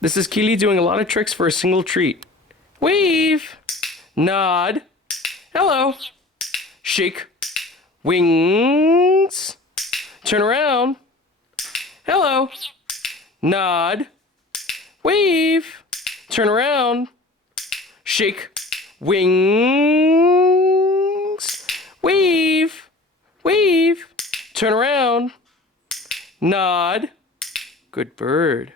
This is Kili doing a lot of tricks for a single treat. Wave. Nod. Hello. Shake. Wings. Turn around. Hello. Nod. Wave. Turn around. Shake. Wings. Wave. Wave. Turn around. Nod. Good bird.